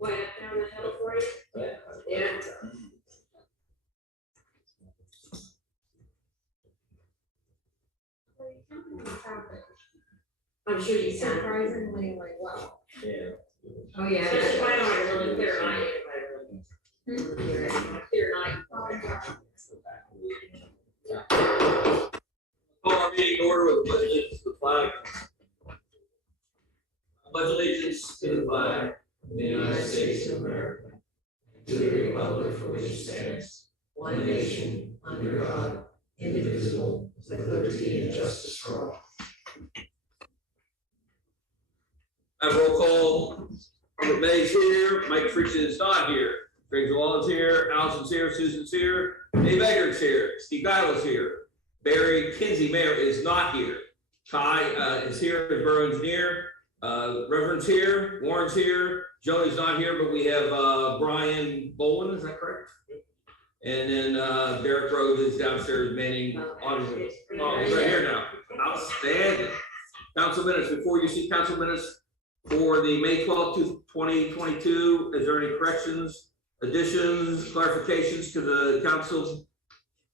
Way up down the hill for you? Yeah. I'm sure you can. Surprisingly, like, wow. Yeah. Oh, yeah. Especially when I have a really clear night. Clear night. Call our meeting order with pledge allegiance to the flag. I pledge allegiance to the flag of the United States of America, to the republic for which it stands, one nation, under God, indivisible, with liberty and justice for all. I have roll call. May's here. Mike Friesen is not here. Greg Wallen's here. Allison's here. Susan's here. Dave Eggert's here. Steve Giles here. Barry Kinsey Mayor is not here. Ty is here as borough engineer. Reverend's here. Warren's here. Joey's not here, but we have Brian Bolin. Is that correct? And then Derek Rose is downstairs manning audio. Oh, he's right here now. Outstanding. Council minutes. Before you see council minutes for the May 12th, 2022, is there any corrections, additions, clarifications to the council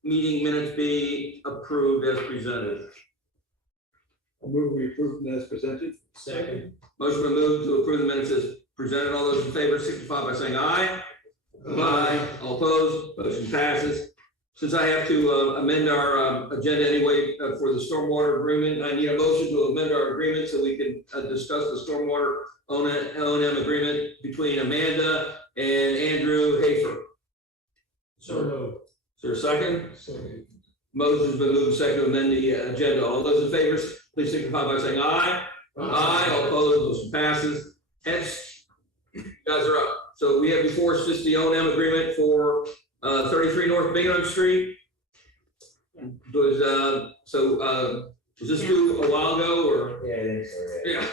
meeting minutes be approved as presented? I'll move we approve them as presented. Second. Motion been moved to approve the minutes as presented. All those in favor signify by saying aye. Aye. All opposed, motion passes. Since I have to amend our agenda anyway for the stormwater agreement, I need a motion to amend our agreement so we can discuss the stormwater O&M agreement between Amanda and Andrew Hafer. So moved. Is there a second? Second. Motion's been moved and second to amend the agenda. All those in favor, please signify by saying aye. Aye. All opposed, motion passes. Hence, you guys are up. So we have before us just the O&M agreement for 33 North Bingham Street. Was was this due a while ago or? Yeah, I think so. Yeah.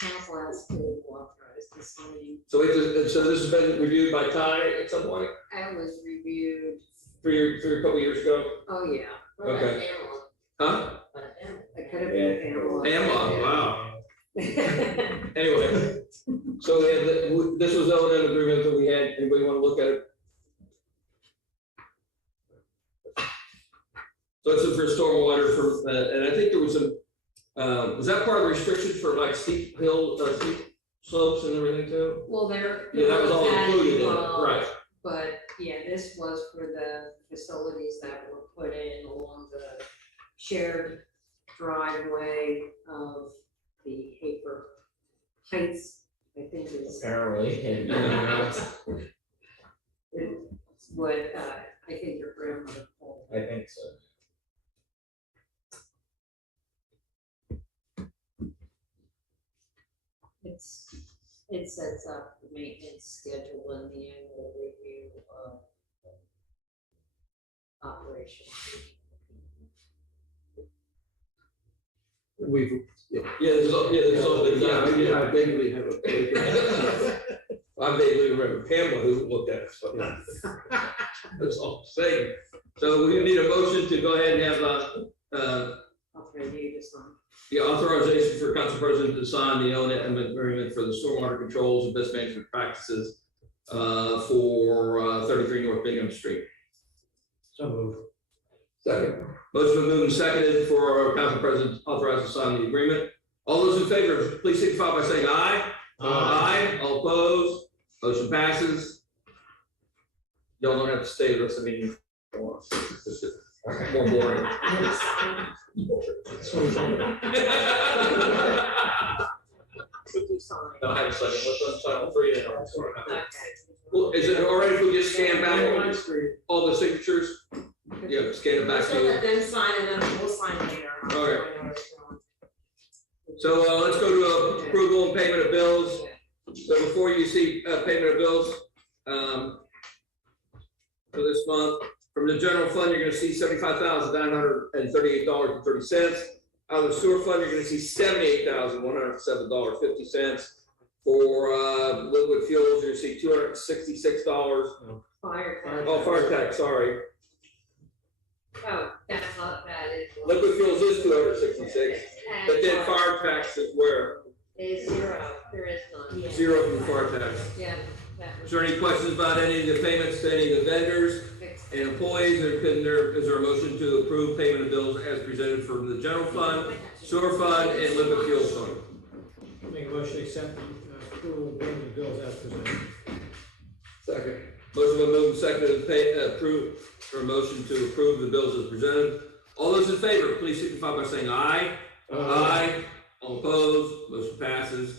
Council has to authorize the signing. So this has been reviewed by Ty at some point? I was reviewed. For a couple years ago? Oh, yeah. Okay. Huh? I could have been Pamela. Pamela, wow. Anyway, so we had this was O&M agreement that we had. Anybody want to look at it? So it's for stormwater for, and I think there was some, was that part of the restrictions for like steep hill, steep slopes and everything too? Well, there. Yeah, that was all included in it, right? But yeah, this was for the facilities that were put in along the shared driveway of the Hafer Heights, I think is. Apparently. It's what I think your grandmother called. I think so. It sets up the maintenance schedule and the annual review of operations. We've, There's all been done. I vaguely have a. I vaguely remember Pamela who looked at it, so that's all I'm saying. So we need a motion to go ahead and have Authorization to sign. the authorization for council president to sign the O&M agreement for the stormwater controls and best management practices for 33 North Bingham Street. So moved. Second. Motion been moved and seconded for our council president authorized to sign the agreement. All those in favor, please signify by saying aye. Aye. All opposed. Motion passes. Y'all don't have to stay the rest of the meeting. More boring. Did you sign? I'll have a second. Let's sign all three. Okay. Well, is it all right if we just scan back all the signatures? Yeah, scan it back to We'll you. let them sign and then we'll sign later. Okay. So let's go to approval and payment of bills. So before you see payment of bills for this month, from the general fund, you're gonna see $75,938.30. Out of the sewer fund, you're gonna see $78,107.50. For liquid fuels, you're gonna see $266. Fire tax. Oh, fire tax, sorry. Oh, that's not bad. Liquid fuels is 266, but then fire tax is where? Is zero, there is none. 0 from the fire tax. Yeah, that Is was there any questions about any of the payments to any of the vendors fixed. and employees? Is there a motion to approve payment of bills as presented from the general fund, sewer fund, and liquid fuel fund? Make a motion to accept the approval of payment bills as presented. Second. Motion been moved and seconded to pay, approve, or motion to approve the bills as presented. All those in favor, please signify by saying aye. Aye. All opposed, motion passes.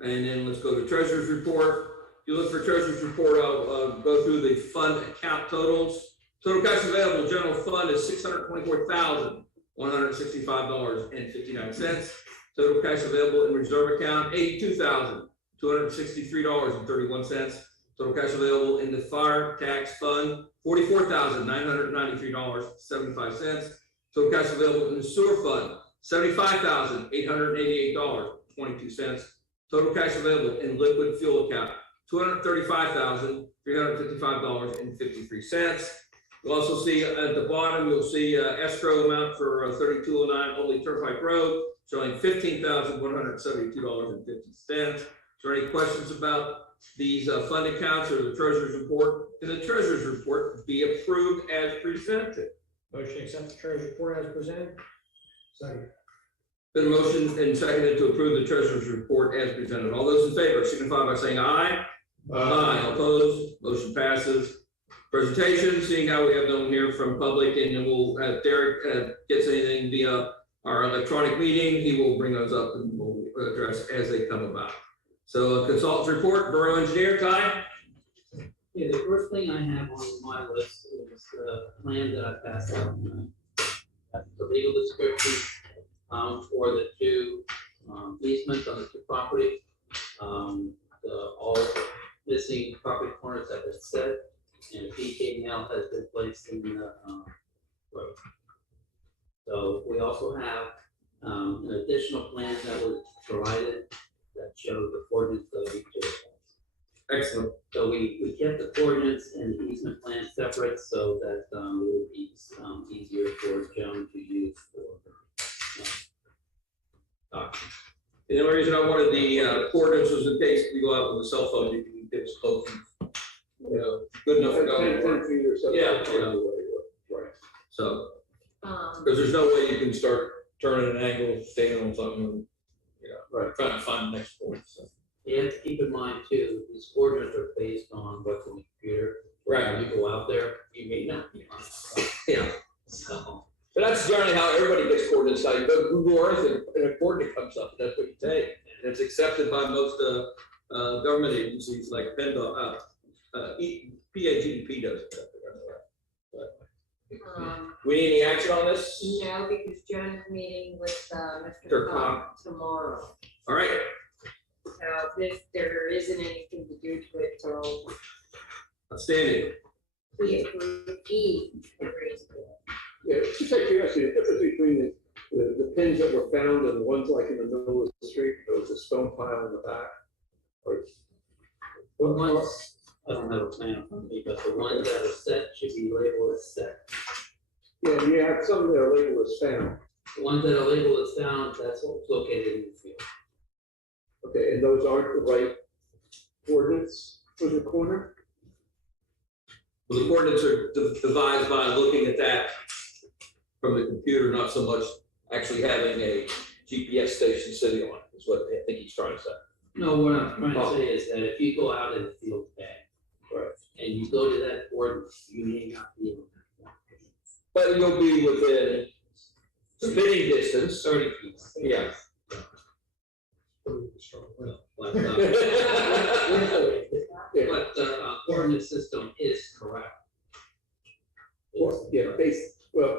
And then let's go to treasurer's report. If you look for treasurer's report, I'll go through the fund account totals. Total cash available, general fund is $624,165.59. Total cash available in reserve account, $82,263.31. Total cash available in the fire tax fund, $44,993.75. Total cash available in the sewer fund, $75,888.22. Total cash available in liquid fuel account, $235,355.53. You'll also see at the bottom, you'll see escrow amount for 3209 Old Turnpike Road, showing $15,172.50. Is there any questions about these fund accounts or the treasurer's report? Can the treasurer's report be approved as presented? Motion to accept the treasurer's report as presented. Second. Been motioned and seconded to approve the treasurer's report as presented. All those in favor signify by saying aye. Aye. Opposed, motion passes. Presentation, seeing how we have no one here from public, and then we'll have Derek gets anything via our electronic meeting, he will bring those up and we'll address as they come about. So consultants report, Borough Engineer, Ty? Yeah, the first thing I have on my list is the plan that I passed out. The legal description for the two easements on the two property. All missing property corners have been set, and a PK nail has been placed in the road. So we also have an additional plan that was provided that shows the coordinates of each of the points. Excellent. So we kept the coordinates and the easement plan separate so that it would be easier for Joan to use for documents. And the only reason I wanted the coordinates was in case we go out with a cell phone, you can get us close. You know, good enough to go. 10 feet or so. Yeah. Right. So, because there's no way you can start turning an angle, staying on something, Right. trying to find the next point, so. You have to keep in mind too, these coordinates are based on what's on the computer. Right. When you go out there, you may not be on it. Yeah. So, But that's generally how everybody gets coordinates. How you go to Google Earth and a coordinate comes up, that's what you take. And it's accepted by most government agencies like PennDOT, PAGDP does it. We need any action on this? No, because Joan is meeting with Mr. Sure. Cobb tomorrow. All right, So there isn't anything to do to it till outstanding. we agree, he agrees with it. Yeah, just out of curiosity, the difference between the pins that were found and the ones like in the middle of the street, there was a stone pile in the back. Or the ones, I don't have a plan in front of me, but the ones that are set should be labeled as set. yeah, you have some that are labeled as found. The ones that are labeled as found, that's what's located in the field. Okay, and those aren't the right coordinates for the corner? Well, the coordinates are devised by looking at that from the computer, not so much actually having a GPS station sitting on it, is what I think he's trying to say. No, what I'm trying to say is that if you go out in the field today, Right. and you go to that coordinate, you may not be able to. But you'll be within spitting distance. 30 feet. Yeah. But the coordinate system is correct. Well, yeah, but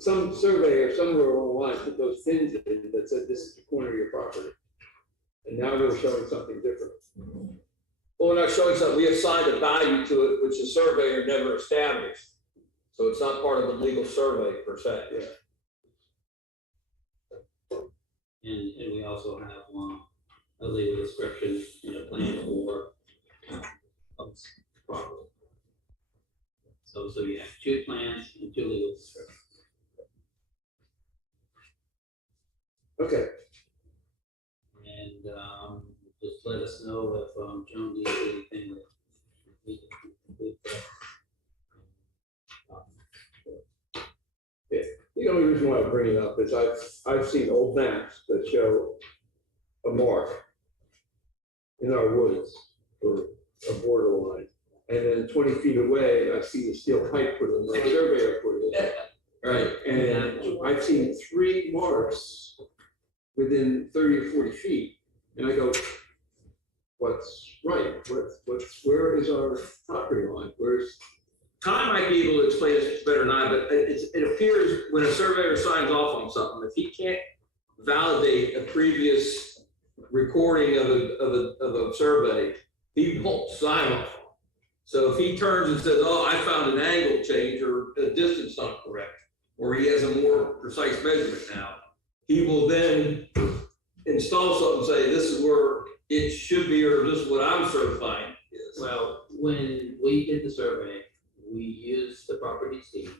some surveyor somewhere along the line put those pins in that said this is the corner of your property. And now they're showing something different. Well, we're not showing something, we assigned a value to it, which the surveyor never established. So it's not part of the legal survey per se. Yeah. And we also have a legal description in a plan for property. So you have two plans and two legal descriptions. Okay. And just let let us know if, Joan needs anything that we can complete that. The only reason why I bring it up is I've seen old maps that show a mark in our woods or a borderline. And then 20 feet away, I see the steel pipe put in, the surveyor put in. Right. And I've seen 3 marks within 30 or 40 feet. And I go, what's right? Where is our property line? Where's? Ty might be able to explain this better than I, but it appears when a surveyor signs off on something, if he can't validate a previous recording of a survey, he won't sign off. So if he turns and says, oh, I found an angle change or a distance not correct, or he has a more precise measurement now, he will then install something and say, this is where it should be, or this is what I'm certifying is. Well, when we did the survey, we used the property deed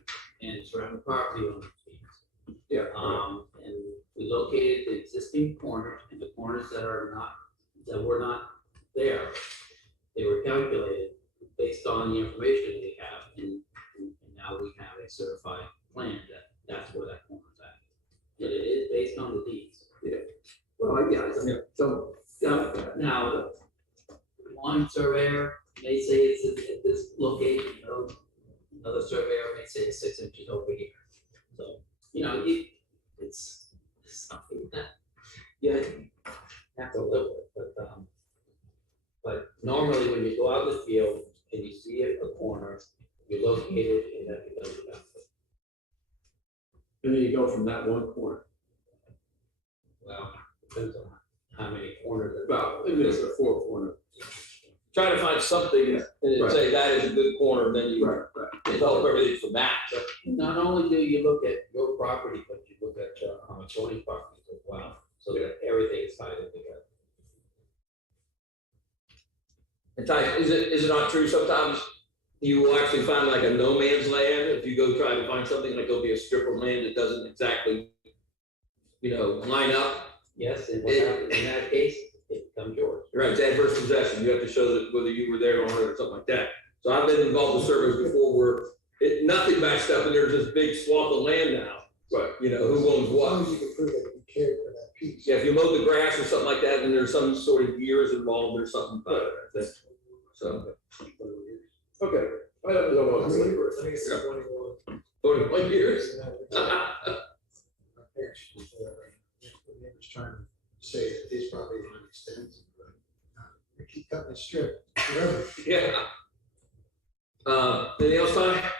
and surrounding property owner deeds. Yeah. And we located the existing corners, and the corners that were not there, they were calculated based on the information we have, and now we have a certified plan that's where that corner is at. And it is based on the deeds. Yeah. Well, yeah. So, Now, one surveyor may say it's at this location, another surveyor may say it's 6 inches over here. So, it's something that, you have to live with, but normally when you go out in the field and you see a corner, you locate it and that becomes the benefit. and then you go from that one corner. Well, depends on how many corners. Well, it is a 4 corner. Try to find something and Right. say that is a good corner, and then you Right. develop everything from that. Not only do you look at your property, but you look at adjoining properties as well, so that everything is tied in together. And Ty, is it not true sometimes you will actually find like a no man's land if you go try to find something, like there'll be a strip of land that doesn't exactly, line up? Yes, and what happens in that case, it becomes yours. Right, it's adverse possession. You have to show that whether you were there on it or something like that. So I've been involved with surveys before where nothing matched up and there's this big swath of land now. Right. Who owns As long what? as you can prove that you cared for that piece. Yeah, if you mowed the grass or something like that, and there's some sort of years involved or something about it, I think. So, Okay. I don't know what I I'm think saying. it's Yeah. 21. 21 years. My parents used to do that, right? The neighbors trying to say that his property line extends, but they keep cutting the strip forever. Yeah. Anything else, Ty?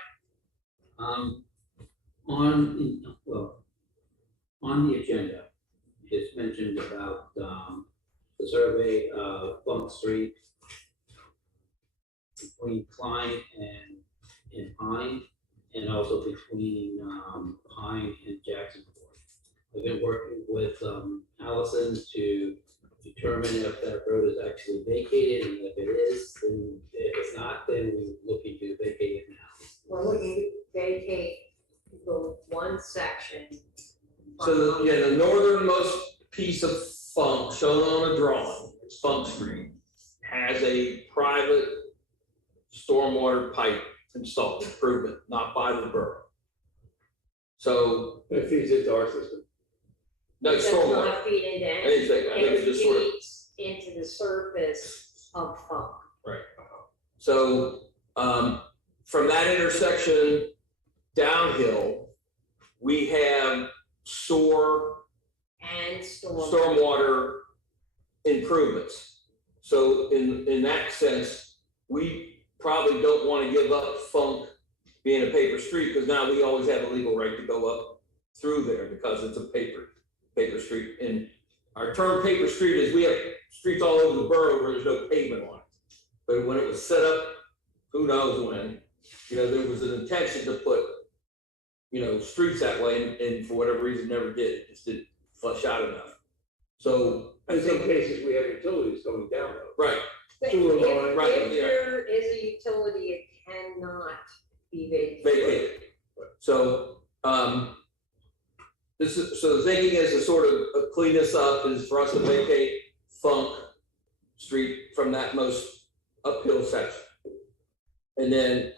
On the agenda, it's mentioned about, the survey of Plum Street between Klein and Pine, and also between, Pine and Jacksonport. I've been working with, Allison to determine if that road is actually vacated, and if it is, then if it's not, then we're looking to vacate it now. We're looking to vacate the one section. So, the northernmost piece of Funk shown on a drawing, it's Funk Street, has a private stormwater pipe installed, improvement, not by the borough. So, It feeds into our system. no It does stormwater, not feed into anything, I think It it's just sort of. feeds into the surface of Funk. So, from that intersection downhill, we have And stormwater improvements. So in that sense, we probably don't want to give up Funk being a paper street, because now we always have a legal right to go up through there because it's a paper street. And our term paper street is we have streets all over the borough where there's no pavement on it. But when it was set up, who knows when, there was an intention to put, streets that way, and for whatever reason never did. It just didn't flush out enough. So I In some think, cases, we have utilities going down though. right, Sewer line, right, If yeah. there is a utility, it cannot be vacated. vacated. So, so the thinking is to sort of clean this up, is for us to vacate Funk from that most uphill section. And then,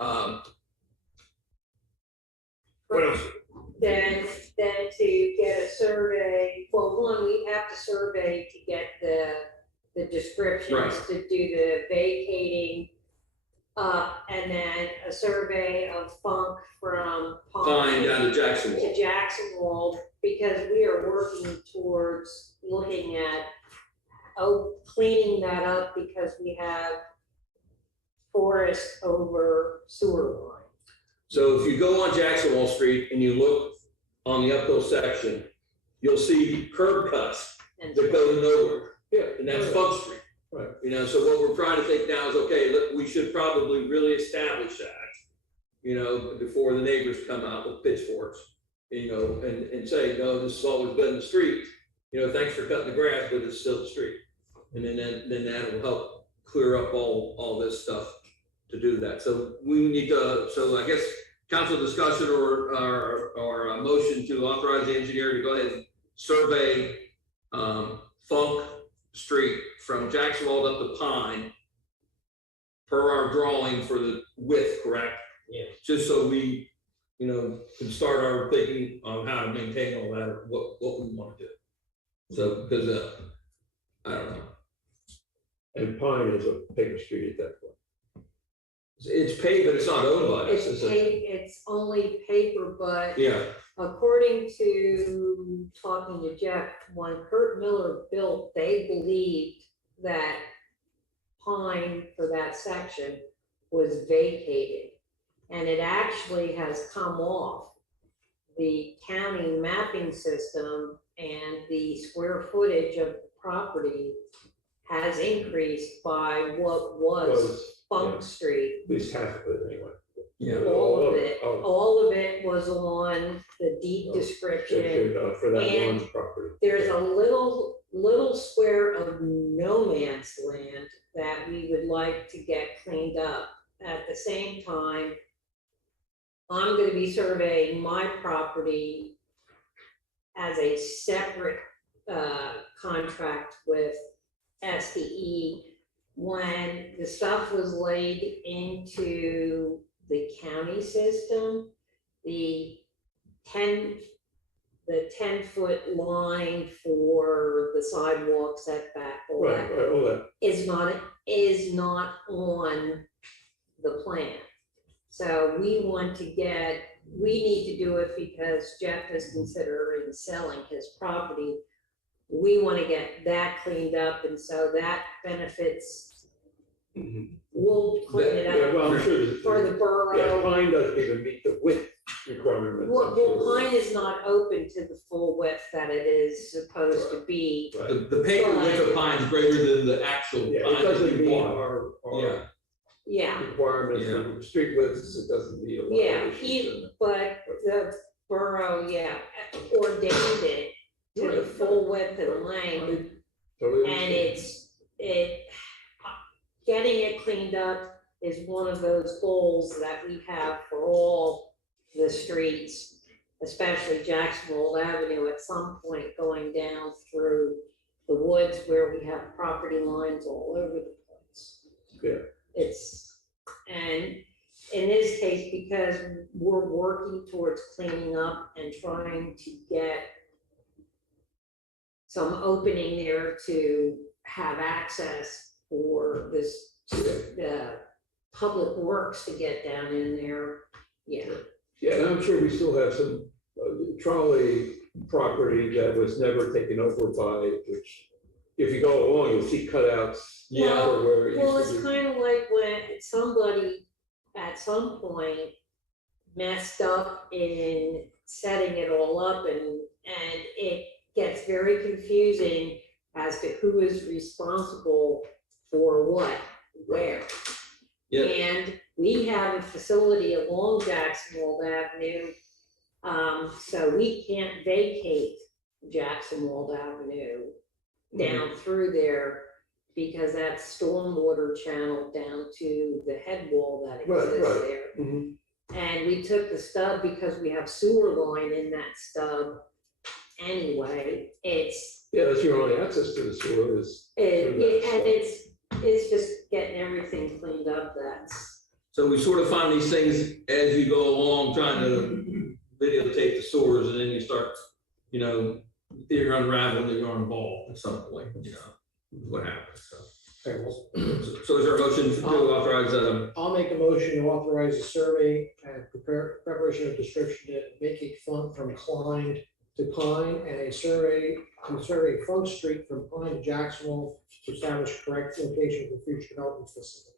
what else? Then to get a survey, well, one, we have to survey to get the descriptions Right. to do the vacating. And then a survey of funk from Pine down to Jackson to Wall. Jackson Wall, because we are working towards looking at, cleaning that up because we have forest over sewer line. So if you go on Jackson Wall Street and you look on the uphill section, you'll see curb cuts And that go to nowhere, Yeah. and that's Funk Street. Right. You know, so what we're trying to think now is, okay, look, we should probably really establish that, you know, before the neighbors come out with pitchforks, you know, and say, no, this has always been the street. You know, thanks for cutting the grass, but it's still the street. And then that will help clear up all this stuff to do that. So we need to, so I guess council discussion or a motion to authorize the engineer to go ahead and survey Funk Street from Jackson Wall up to Pine per our drawing for the width, correct? Yeah. Just so we, you know, can start our thinking on how to maintain all that, or what we want to do. So, because I don't know. And Pine is a paper street at that point. It's paid, but it's not owned by us, is it? It's only paper, but Yeah, according to talking to Jeff, when Kurt Miller built, they believed that Pine for that section was vacated. And it actually has come off the county mapping system, and the square footage of the property has increased by what was Funk Street. At least half of it anyway. yeah. All of it, Oh. all of it was on the deed Oh, description. For that And one property. There's a little square of no man's land that we would like to get cleaned up. At the same time, I'm gonna be surveying my property as a separate contract with SDE. When the stuff was laid into the county system, the 10-foot line for the sidewalk setback, all Right, that all that. is not on the plan. So we need to do it because Jeff is considering selling his property. We want to get that cleaned up, and so that benefits, Mhm. we'll clean it Yeah, up well, I'm sure for the yeah, borough. Pine doesn't even meet the width requirements. Well, I'm sure. Pine is not open to the full width that it is supposed to be. Right. The paper width of Pine is greater than the actual Yeah, Pine it that doesn't you meet want. our Yeah, Yeah, requirements Yeah. for street widths, it doesn't meet a lot yeah, of issues. but the borough, ordained it to the full width and length. Totally And understand. getting it cleaned up is one of those goals that we have for all the streets, especially Jackson Old Avenue at some point going down through the woods where we have property lines all over the place. Yeah. And in this case, because we're working towards cleaning up and trying to get some opening there to have access for this, the public works to get down in there, yeah. Yeah, and I'm sure we still have some trolley property that was never taken over by, which, if you go along, you'll see cutouts. Yeah. for where it Well, used it's to be. kind of like when somebody at some point messed up in setting it all up, and it gets very confusing as to who is responsible for what, where. yeah, And we have a facility along Jackson Wald Avenue, so we can't vacate Jackson Wald Avenue down through there, because that's stormwater channel down to the head wall that Right, exists right. there. Mhm. And we took the stub because we have sewer line in that stub anyway. Yeah, that's your only access to the sewer is. And through that it's just So we sort of find these things as you go along, trying to videotape the sores, and then you start, you know, you're unraveling that you're involved at some point, you know, what happens, so. Okay, well, So is there a motion to authorize, I'll make a motion to authorize a survey and preparation of description to make a fund from Klein to Pine, and a survey to survey Front Street from Pine to Jacksonville to establish correct location for future development facilities.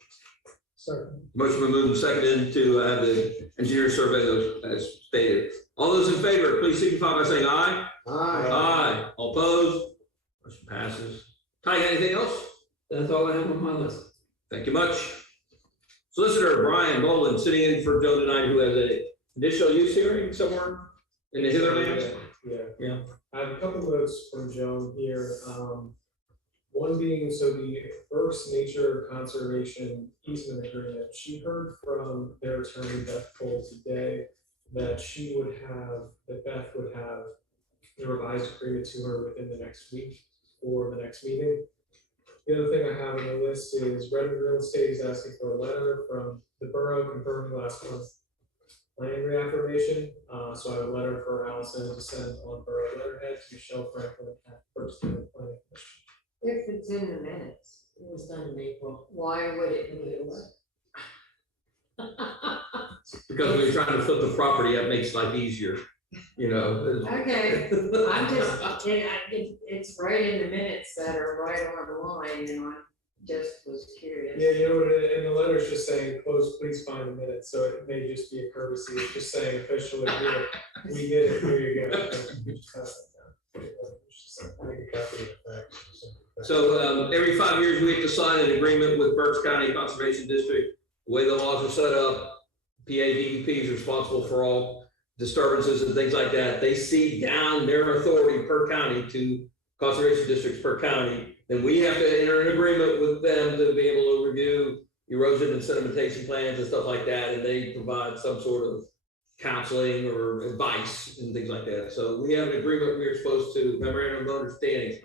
motion been moved and seconded to have the engineer survey those as stated. All those in favor, please signify by saying aye. Aye. Aye. All opposed? Motion passes. Ty, got anything else? That's all I have on my list. Thank you much. Solicitor Brian Boland sitting in for Joe tonight, who has a conditional use hearing somewhere in the Hitherlands. Yeah. I have a couple notes from Joan here. One being, so the Berks Nature Conservation Easement Agreement, she heard from their attorney, Beth Cole, today that Beth would have the revised agreement to her within the next week for the next meeting. The other thing I have on the list is Redwood Real Estate is asking for a letter from the borough confirming last month's land reaffirmation. So I have a letter for Allison to send on borough letterhead to Michelle Franklin at First Planning Commission. If it's in the minutes, It was done in April. why would it be? Because when you're trying to flip the property, that makes life easier, you know. Okay, I'm just, it's right in the minutes that are right on the line, and I just was curious. Yeah, you know what, and the letter's just saying, please find the minutes, so it may just be a courtesy, it's just saying officially, here, we did it, here you go. So every 5 years, we have to sign an agreement with Berks County Conservation District. The way the laws are set up, PADEP is responsible for all disturbances and things like that. They cede down their authority per county to conservation districts per county. Then we have to enter an agreement with them to be able to review erosion and sedimentation plans and stuff like that. And they provide some sort of counseling or advice and things like that. So we have an agreement. We are supposed to memorandum of understanding,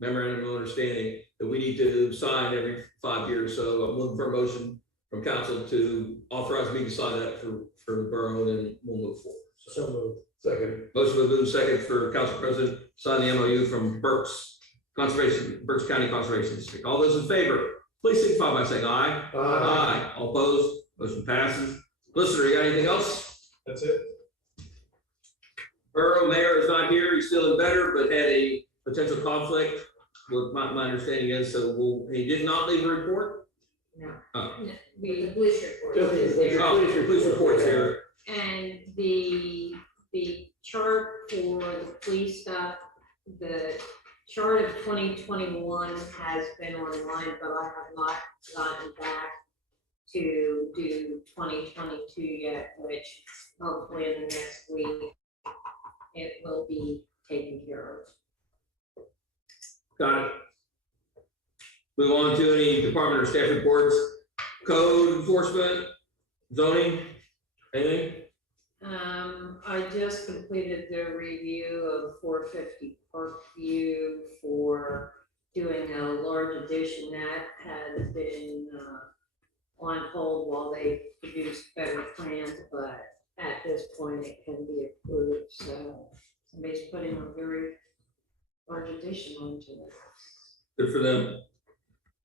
memorandum of understanding that we need to sign every 5 years. So I'm looking for a motion from council to authorize me to sign that for the borough, and then we'll move forward. So moved. Second. Motion was moved second for council president, sign the MOU from Berks County Conservation District. All those in favor, please signify by saying aye. Aye. All opposed, motion passes. Solicitor, you got anything else? That's it. Borough mayor is not here, he's feeling better, but had a potential conflict, what my understanding is, so he did not leave a report? No. Oh. No, the police report Just is the there. Oh, police report's here. And the chart for the police stuff, the chart of 2021 has been online, but I have not gotten back to do 2022 yet, which hopefully in the next week it will be taken care of. Got it. Move on to any department or staff reports. Code enforcement, zoning, anything? I just completed the review of 450 Parkview for doing a large addition that had been on hold while they produced better plans, but at this point it can be approved. So somebody's putting a very large addition onto it. Good for them.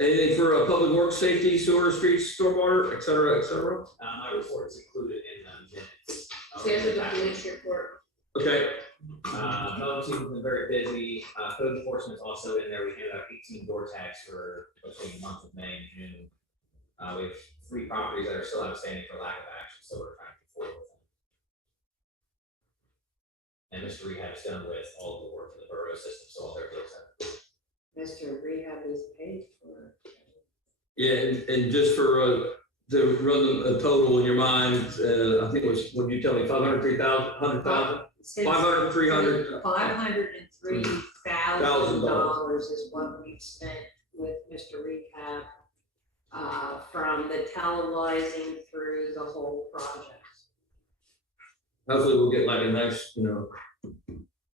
Anything for public works, safety, sewer, streets, stormwater, et cetera, et cetera? My report is included in the minutes. Same with the police report. Okay, Home team has been very busy. Code enforcement is also in there. We handed out 18 door tags for between the month of May and June. We have 3 properties that are still outstanding for lack of action, so we're trying to move forward with them. And Mr. Rehab is done with all of the work in the borough system, so all their bills have. Mr. Rehab is paid for. yeah, and just for to run the total in your mind, I think it was, what did you tell me, 503,000, 100,000? 500, 300. $503,000 is what we've spent with Mr. Rehab from the televising through the whole project. Hopefully we'll get like a nice,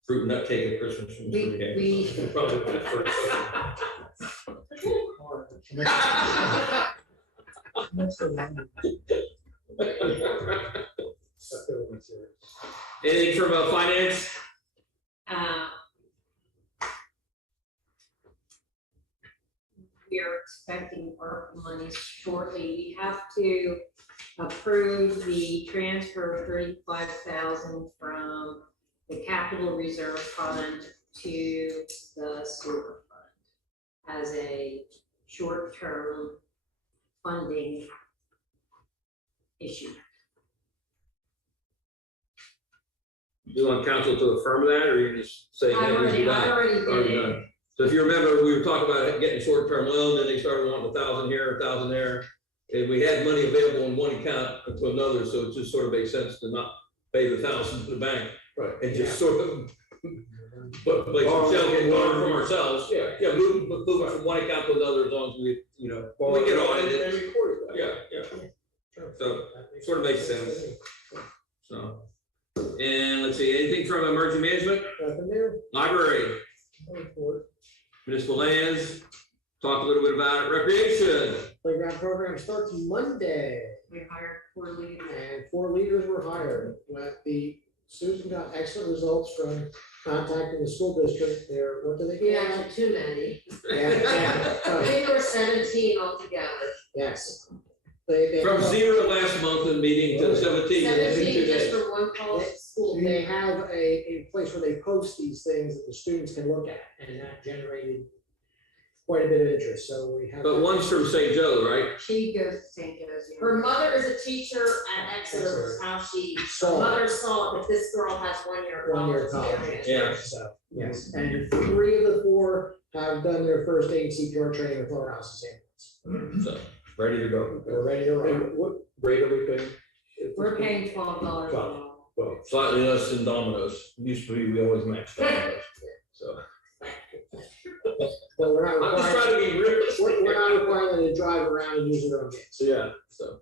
fruit and nut cake at Christmas from Mr. Rehab. We Probably the first. Anything from finance? We are expecting ARPA money shortly. We have to approve the transfer of 35,000 from the capital reserve fund to the sewer fund as a short-term funding issue. You want council to affirm that, or you just say? I already did it. So if you remember, we were talking about getting a short-term loan, then they started wanting 1,000 here, 1,000 there. And we had money available in one account to another, so it just sort of makes sense to not pay the 1,000 to the bank. Right. And just sort of, but like Michelle getting borrowed from ourselves. Yeah, move it from one account to another as long as we, we get audited. And recorded that. Yeah. So, sort of makes sense. So, and let's see, anything from emergency management? Nothing there. Library, municipal lands, talk a little bit about it. Recreation. Playground program starts Monday, We hired 4 leaders. and 4 leaders were hired. Susan got excellent results from contacting the school district there. What do they? We had too many. Yeah. I think there were 17 altogether. Yes. They From have- 0 last month in meeting to 17. in 2 17 just days. for one call at school. They have a place where they post these things that the students can look at, and that generated quite a bit of interest, so we have. But one's from St. Joe, right? She goes to St. Joe's. Her mother is a teacher at Exeter, is how she, her Saw. mother saw it, but this girl has 1 year. 1 year college. experience. Yeah. So, yes, and 3 of the 4 have done their first aid CPR training with our house ambulance. So, ready to go. They're ready to roll. And what rate are we paying? We're paying $12 an hour. Well, Slightly less than Domino's. Used to be, we always matched Domino's. So, But we're not I'm just requiring, trying to be realistic. we're not requiring them to drive around and use their own gas. So, yeah, so.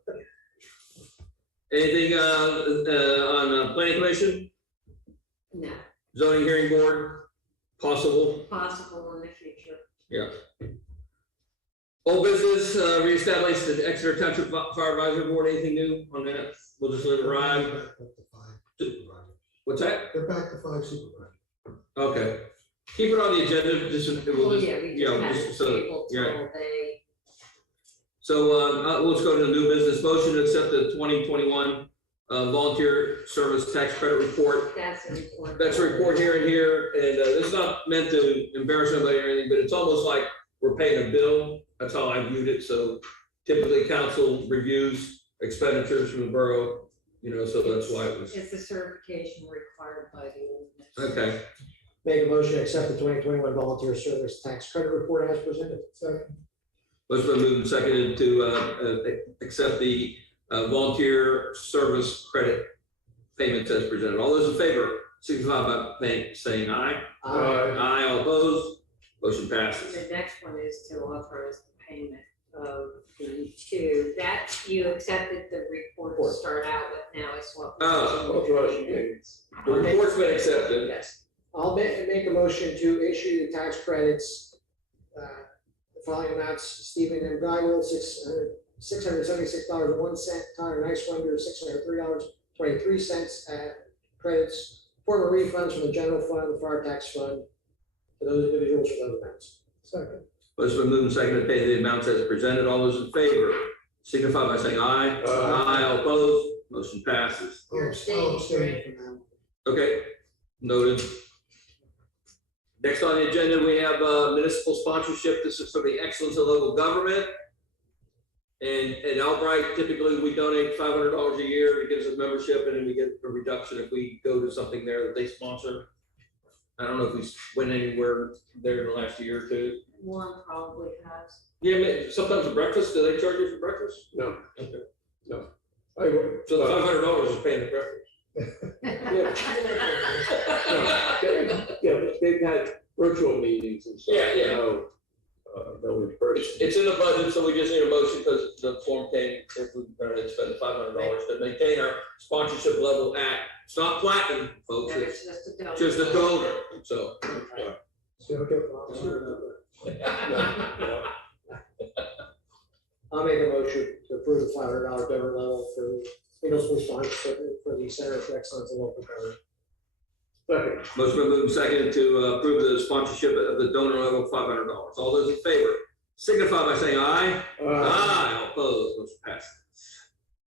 Anything, on planning commission, No, zoning hearing board, possible? possible in the future. Yeah. Old business, reestablish the Exeter Township Fire Advisory Board, anything new on that? We'll just let it ride. Back up to 5 supervisors. What's that? They're back to 5 supervisors. Okay. Keep it on the agenda, just, it will Well, just, yeah, we yeah, just had just it so, tabled yeah. till they, So, let's go to the new business motion to accept the 2021 volunteer service tax credit report. that's a report. That's a report here and here, and it's not meant to embarrass anybody or anything, but it's almost like we're paying a bill. That's how I viewed it. So typically council reviews expenditures from the borough, so that's why it was, It's a certification required by the ordinance. okay. Make a motion to accept the 2021 volunteer service tax credit report as presented. Second. Let's move and seconded to accept the volunteer service credit payments as presented. All those in favor, signify by saying aye. Aye, all opposed, motion passes. The next one is to authorize the payment of the 2 that you accepted the report to start out with. Now it's what. Oh, okay. The report's been accepted. Yes. I'll make a motion to issue the tax credits. The following amounts: Stephen M. Geigel, $676.01. Tyler Nicewinder, $603.23. Credits, former refunds from the general fund, the fire tax fund, for those individuals for those amounts. Second. Let's move and seconded to pay the amounts as presented. All those in favor, signify by saying aye. Aye, all opposed, motion passes. I'll abstain from that. Okay, noted. Next on the agenda, we have municipal sponsorship. This is for the excellence of local government. And at Albright, typically we donate $500 a year. It gives us membership, and then we get a reduction if we go to something there that they sponsor. I don't know if we went anywhere there in the last year or 2. One probably has. Yeah, sometimes for breakfast, do they charge you for breakfast? No. Okay. No. So the $500 is paying the breakfast. Yeah, they've had virtual meetings and stuff. Yeah. No in person. It's in the budget, so we just need a motion because the form came, if we're gonna spend the $500 to maintain our sponsorship level at, it's not platinum, folks, No, it's it's just a donor. just a donor, so. I'll make a motion to approve the $500 donor level for Ingalls sponsorship for the Center for Excellence in Local Government. Second. Motion been moved and seconded to approve the sponsorship of the donor level of $500. All those in favor signify by saying aye. Aye, all opposed, motion passes.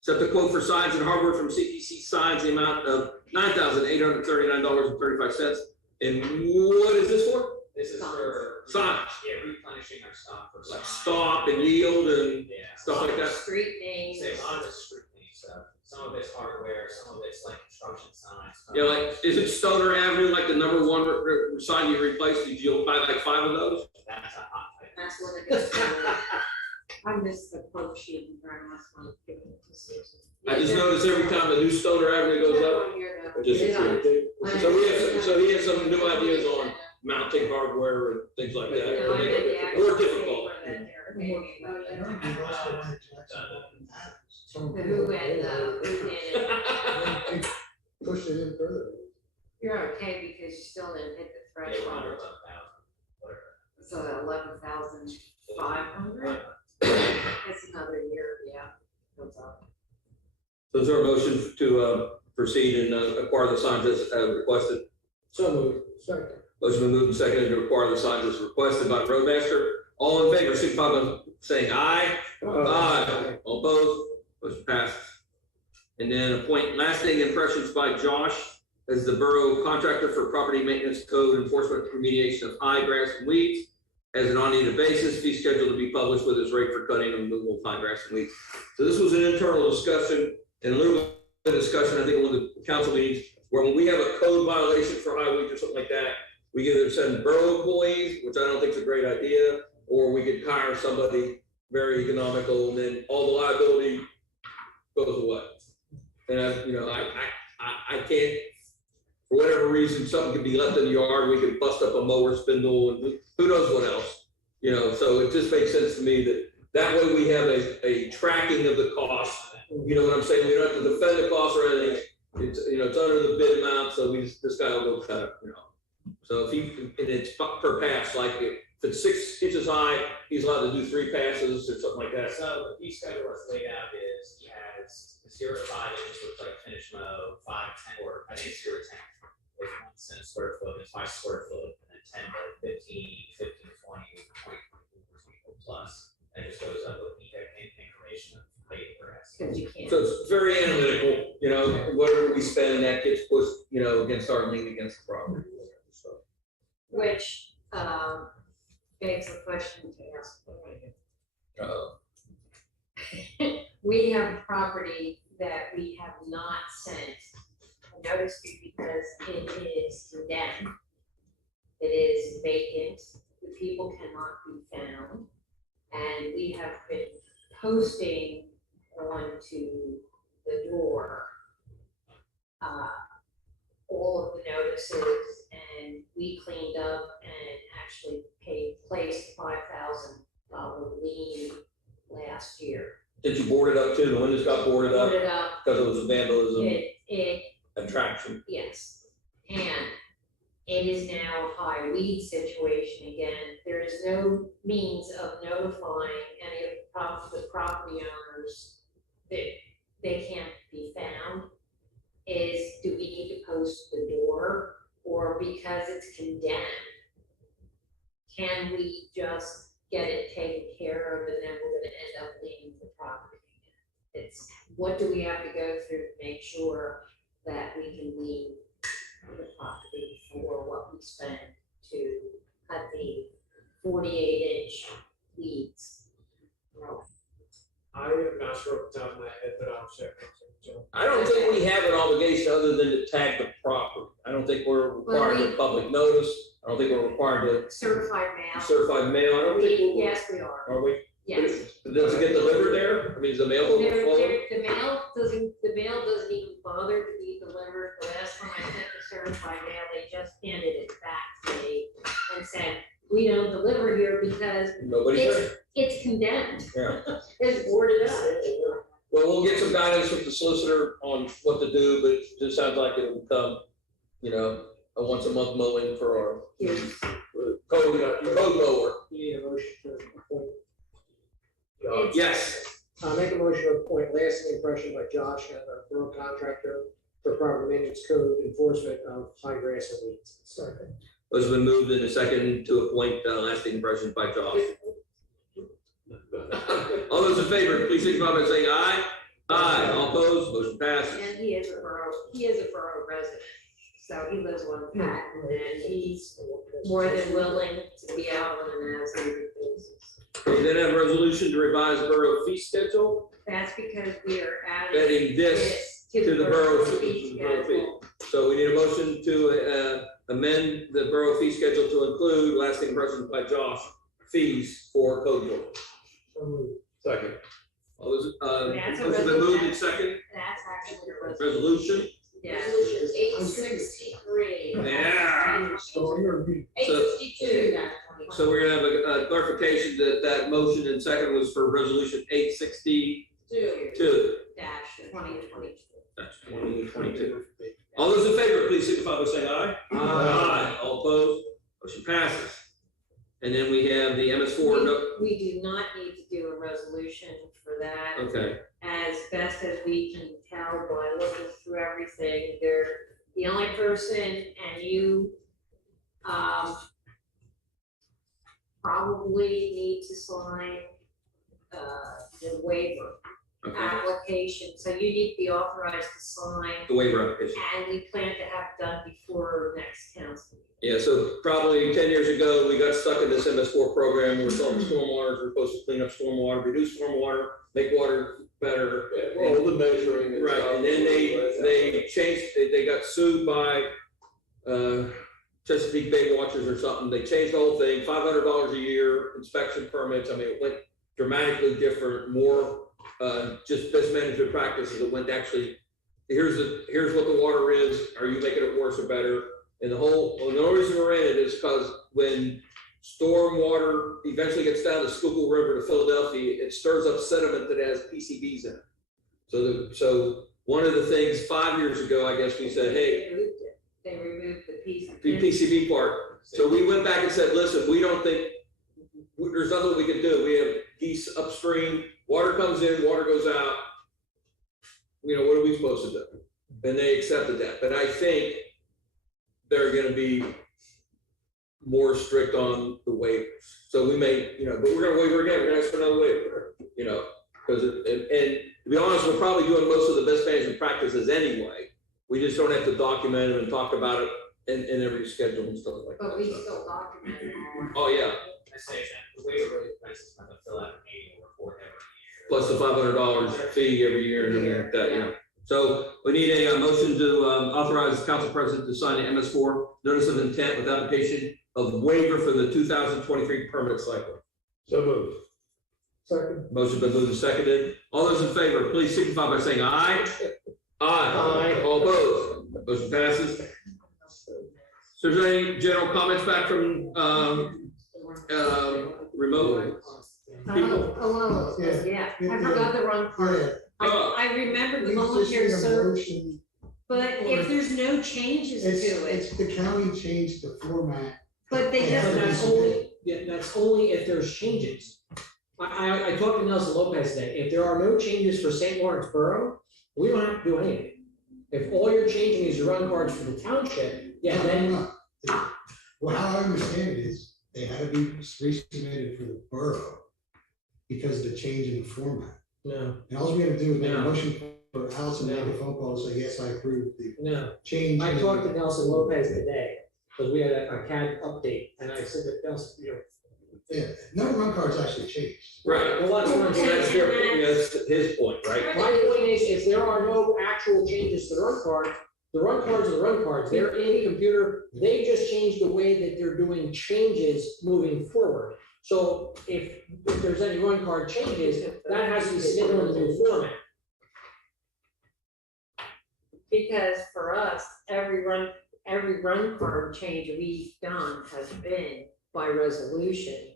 Accept the quote for signs and hardware from CPC Signs, the amount of $9,839.35. And what is this for? This is for. Signs. Yeah, replenishing our stock for. Like signs. stop and yield and Yeah. stuff like that. Street names. Say a lot of it's street name stuff, some of it's hardware, some of it's like construction signs. Yeah, like, is it Stoner Avenue, like the number one sign you replaced? Did you buy like 5 of those? That's a hot type. That's what it goes to. I missed the quote sheet and very much want to give it to Susan. I just noticed every time the new Stoner Avenue goes up, just, so he has some new ideas on mounting hardware and things like that. to make it more difficult. The who and who did it. Push it in further. You're okay because you still didn't hit the Yeah, threshold. 111,000, whatever. So 11,500. That's another year, yeah. Goes up. So is there a motion to proceed and acquire the signs as requested? So moved. Second. Motion been moved and seconded to acquire the signs as requested by the roadmaster. All in favor, signify by saying aye. Aye. All opposed, motion passes. And then appoint lasting impressions by Josh as the borough contractor for property maintenance, code enforcement, remediation of high grass and weeds as an on-needed basis, fee schedule to be published with his rate for cutting and removal of high grass and weeds. So this was an internal discussion and a little bit of discussion, I think, one of the council meetings, where when we have a code violation for high weeds or something like that, we can either send borough employees, which I don't think is a great idea, or we could hire somebody very economical, and then all the liability goes away. And I can't, for whatever reason, something could be left in the yard, we could bust up a mower spindle and who knows what else. So it just makes sense to me that way we have a tracking of the cost. You know what I'm saying? We don't have to defend the cost or anything. It's under the bid amount, so this guy will go cut it, So if and it's per pass, like if it's 6 inches high, he's allowed to do 3 passes or something like that. So the fee schedule that's laid out is he has 0 to 5 inches looks like finish mow, 5 to 10, or I think it's 0 to 10. There's 1 cent a square foot, it's 5 square foot, and then 10 to 15, 15 to 20, 20 plus. And it just goes up with information of late grass. Because you can't. So it's very analytical, whatever we spend, that gets pushed, against our lien against the property. So. Which begs the question to ask. We have a property that we have not sent a notice to because it is condemned. It is vacant, the people cannot be found. And we have been posting onto the door all of the notices, and we cleaned up and actually placed $5,000 lien last year. Did you board it up too? The windows got boarded up Put it up, because it was a vandalism it, attraction. yes, and it is now a high weed situation again. There is no means of notifying any of the property owners that they can't be found. Do we need to post the door, or because it's condemned, can we just get it taken care of and then we're gonna end up leaving the property again? It's, what do we have to go through to make sure that we can leave the property for what we spend to cut the 48-inch weeds? I am not sure off the top of my head, but I'll check. I don't think we have an obligation other than to tag the property. I don't think we're required to public notice. I don't think we're required to Certified mail. certified mail. I don't think we're. Yes, we are. Are we? Yes. Does it get delivered there? I mean, is the mail The overflowing? mail doesn't even bother to be delivered. The last time I sent the certified mail, they just handed it back to me and said, we don't deliver here because Nobody's there. it's condemned. Yeah. It's boarded up. Well, we'll get some guidance from the solicitor on what to do, but it just sounds like it'll become, a once a month mowing for our Here's- code mower. You need a motion to appoint. Yes. Make a motion to appoint lasting impression by Josh as our borough contractor for proper maintenance code enforcement of high grass and weeds. Second. Motion been moved in a second to appoint lasting impressions by Josh. All those in favor, please signify by saying aye. Aye, all opposed, motion passes. And he is a borough resident, so he lives on Patton, and he's more than willing to be out on an as-needed basis. We then have a resolution to revise borough fee schedule, That's because we are adding adding this this to the borough fee schedule. So we need a motion to amend the borough fee schedule to include lasting impressions by Josh fees for code enforcement. Second. All those, That's a motion been moved in second, That's actually a resolution. Yeah. Resolution 863. Yeah. So you're me. 862. So we're gonna have a clarification that that motion and second was for resolution 862. Dash 2022. That's 2022. All those in favor, please signify by saying aye. Aye. All opposed, motion passes. And then we have the MS4. We do not need to do a resolution for that. Okay, As best as we can tell by looking through everything, they're the only person, and you, probably need to sign, the waiver okay. application, so you need to be authorized to sign, The waiver application. and we plan to have it done before next council meeting. Yeah, so probably 10 years ago, we got stuck in this MS4 program. We're solving stormwater. We're supposed to clean up stormwater, reduce stormwater, make water better. All the measuring and Right, stuff. and then they changed, they got sued by Chesapeake Bay Watchers or something. They changed the whole thing, $500 a year, inspection permits. I mean, it went dramatically different, more just best management practices. It went actually, here's what the water is. Are you making it worse or better? And the only reason we're in it is because when storm water eventually gets down the Schuylkill River to Philadelphia, it stirs up sediment that has PCBs in it. So one of the things 5 years ago, I guess we said, hey, They removed the piece. the PCB part. So we went back and said, listen, we don't think, there's nothing we can do. We have geese upstream, water comes in, water goes out. You know, what are we supposed to do? And they accepted that. But I think they're gonna be more strict on the waivers. So we may, but we're gonna waiver again, we're gonna ask for another waiver, because and to be honest, we're probably doing most of the best management practices anyway. We just don't have to document them and talk about it in every schedule and stuff like that. But we still document it all. Oh, yeah, I say that the waiver rate prices have to fill out an annual report every year. plus the $500 fee every year and everything like that, So we need a motion to authorize the council president to sign the MS4 notice of intent with application of waiver for the 2023 permit cycle. So moved. Second. Motion been moved and seconded. All those in favor, please signify by saying aye. Aye. All opposed, motion passes. So is there any general comments back from remote people? Yeah, I forgot the wrong part. I remember the We just volunteer need a service, motion. but if there's no changes to it, It's the county changed the format. but they But just. that's only if there's changes. I talked to Nelson Lopez today. If there are no changes for St. Lawrence Borough, we don't have to do anything. If all you're changing is your run cards for the township, then. Well, how I understand it is, they had to be resubmitted for the borough because of the change in the format. No, And all we have to do is make a No. motion for Allison to make a phone call and say, yes, I approve the no. change. I in- talked to Nelson Lopez today, because we had a CAD update, and I said that Nelson, Yeah, no run cards actually changed. Right, well, that's what I'm so saying. that's that's his point, right? My point is, if there are no actual changes to the run cards are the run cards, they're in the computer, they just change the way that they're doing changes moving forward. So if there's any run card changes, that has to be submitted on the new format. Because for us, every run card change we've done has been by resolution,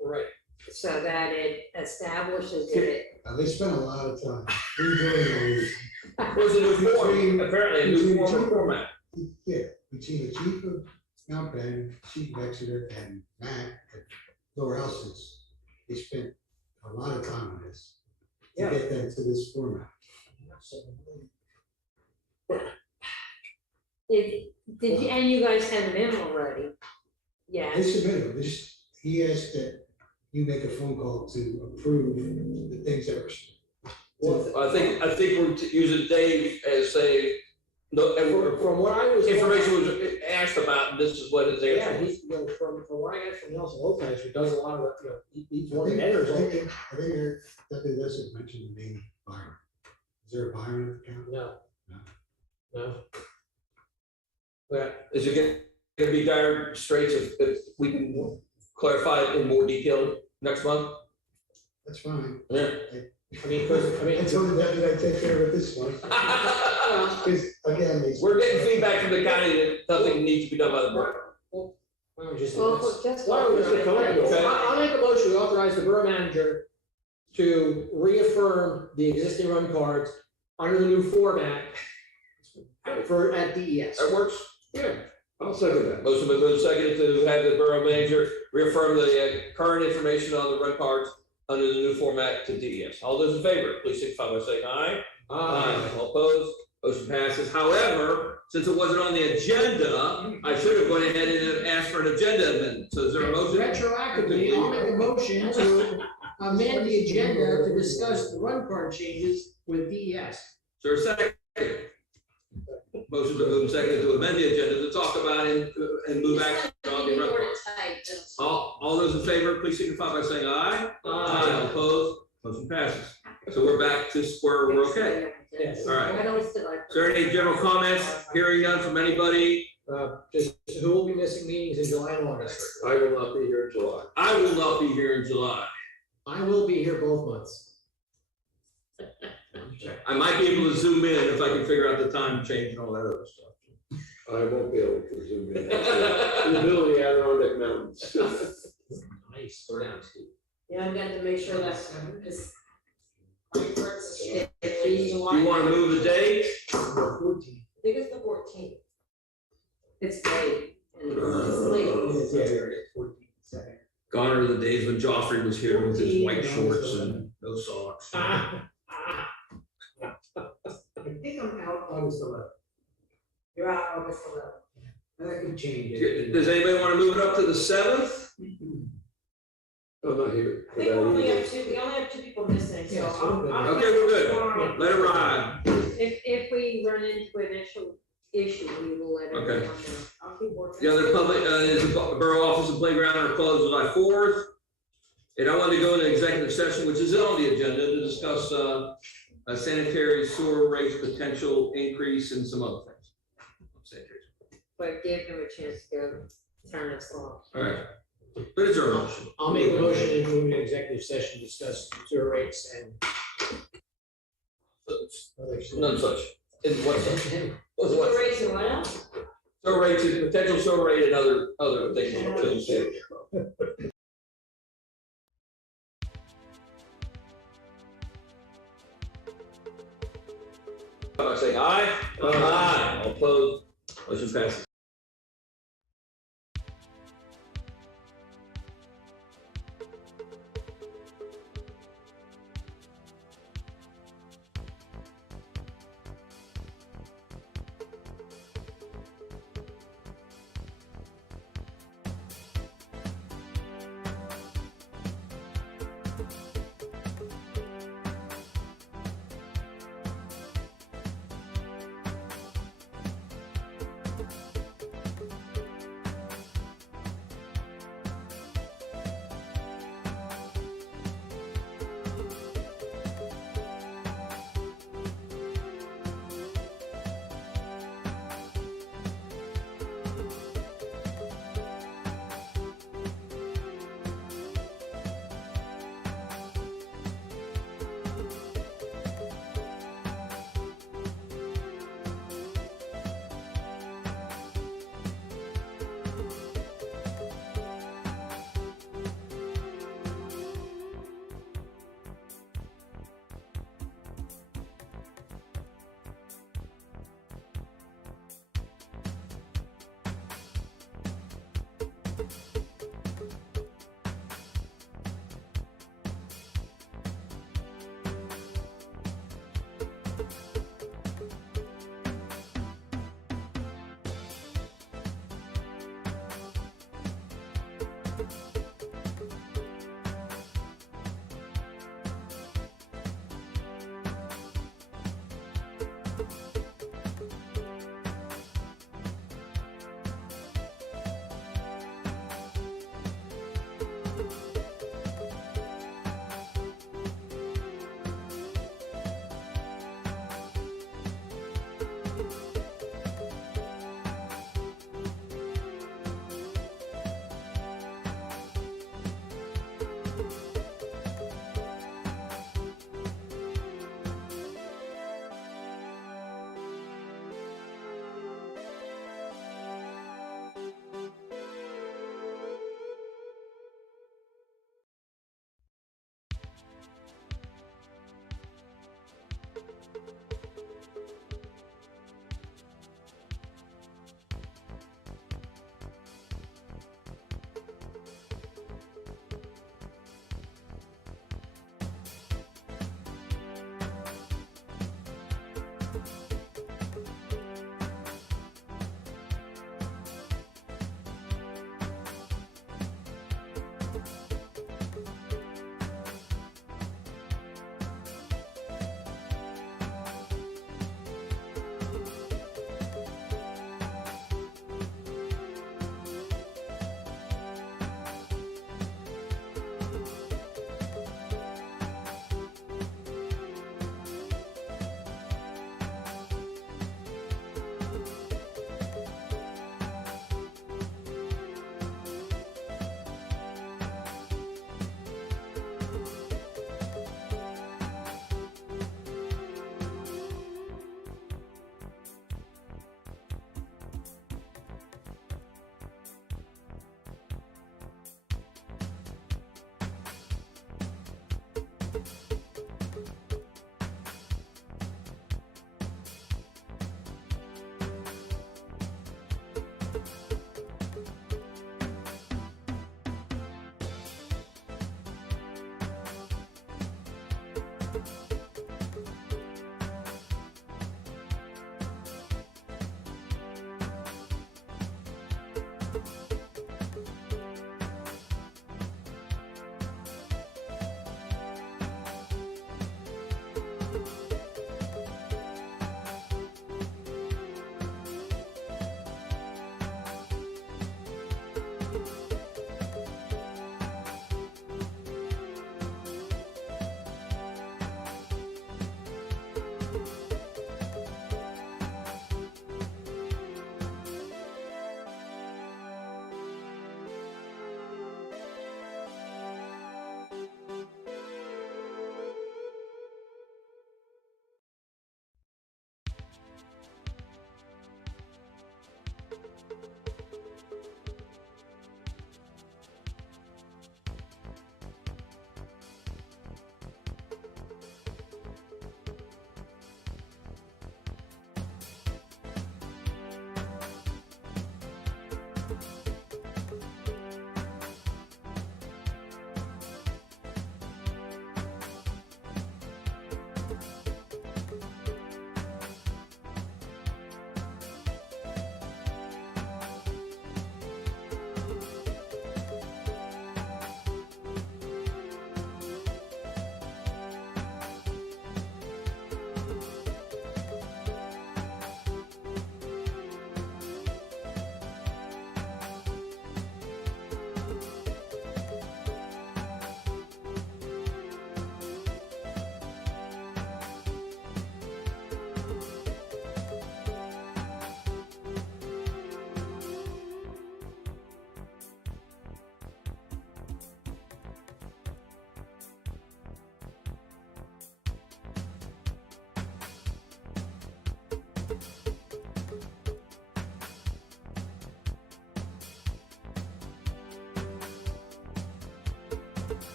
Right. so that it establishes it. They spent a lot of time redoing all this. Where's the new form? Apparently, a new form format. Yeah, between the chief of Mount Ben, chief of Exeter, and Matt at Lower Houses, they spent a lot of time on this. Yeah. get them to this format. Did you, and you guys sent them in already? They Yes. submitted, this, he asked that you make a phone call to approve the things that were. I think we're using Dave as a, no, and From what I was. information was asked about, this is what his Yeah, answer was. he's, from what I got from Nelson Lopez, who does a lot of, he's I one of think, the editors. I think Deputy Lester mentioned the name Byron. Is there a Byron at the county? No. But, Is it gonna be dire straits if we can clarify it in more detail next month? That's fine. Yeah. I mean, I told the deputy I'd take care of it this month. Because again, it's. We're getting feedback from the county that nothing needs to be done by the borough. why don't we just, Well, let's- just. why don't we just come up with- Okay. I'll make a motion to authorize the borough manager to reaffirm the existing run cards under the new format for, at DES. That works? Yeah, I'll second that. Motion been moved and seconded to have the borough manager reaffirm the current information on the run cards under the new format to DES. All those in favor, please signify by saying aye. All opposed, motion passes. However, since it wasn't on the agenda, I should have gone ahead and asked for an agenda amendment. So is there a motion? Retroactively, I'll make a motion to amend the agenda to discuss the run card changes with DES. Is there a second? Motion been moved and seconded to amend the agenda to talk about and move action on the run cards. All those in favor, please signify by saying aye. All opposed, motion passes. So we're back to square, we're okay. Yes. All right. What else did I? Is there any general comments? Hearing none from anybody? Just who will be missing meetings in July and August? I will not be here in July. I will not be here in July. I will be here both months. I might be able to zoom in if I can figure out the time change and all that other stuff. I won't be able to zoom in. In the middle of the Adirondack Mountains. Nice. Slow down, Steve. Yeah, I'm going to make sure that this. If the Do you July- want to move the date? 14. I think it's the 14th. It's late. and It's late. Gone are the days when Joffrey was here with his white shorts and no socks. I think I'm out August 11th. You're out August 11th. That could change. Does anybody want to move it up to the 7th? I'm not here. I think we only have two people missing, so Yeah, so I'm. we're good. I'm Okay, we're good. fine. Let it ride. If we run into an issue, we will let everyone Okay. know. I'll keep working. The other public, is the borough office and playground are closed July 4th. And I wanted to go into executive session, which is on the agenda, to discuss a sanitary sewer rates potential increase and some other things. Sanitary. But give him a chance to go turn us off. All right. But it's our motion. I'll make a motion to move into executive session, to discuss sewer rates and. None such. In what such? What's what? We're raising what else? Sewer rates, potential sewer rate and other things. I say aye. Aye. All opposed, motion passes.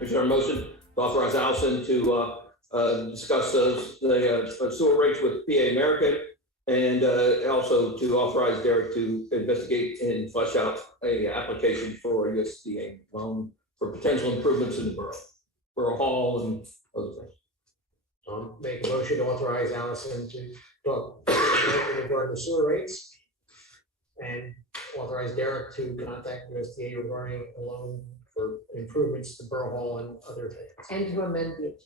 Is there a motion to authorize Allison to discuss the sewer rates with PA American? And also to authorize Derek to investigate and flesh out a application for a USDA loan for potential improvements in the Borough Hall and other things. Make a motion to authorize Allison to talk regarding the sewer rates. And authorize Derek to contact USDA regarding a loan for improvements to Borough Hall and other things. And to amend it.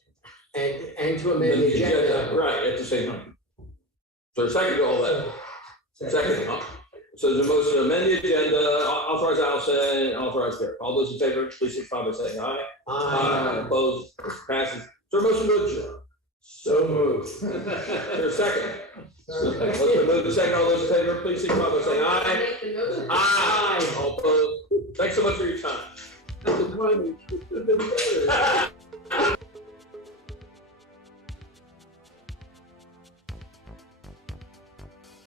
And to amend the agenda. Right, at the same time. So second to all that. Second. So there's a motion to amend the agenda, authorize Allison, authorize Derek. All those in favor, please signify by saying aye. Opposed, passes. Is there a motion to adjourn? So moved. Is there a second? Let's move the second. All those in favor, please signify by saying aye. Make the motion. Aye. All opposed. Thanks so much for your time. That's a timing.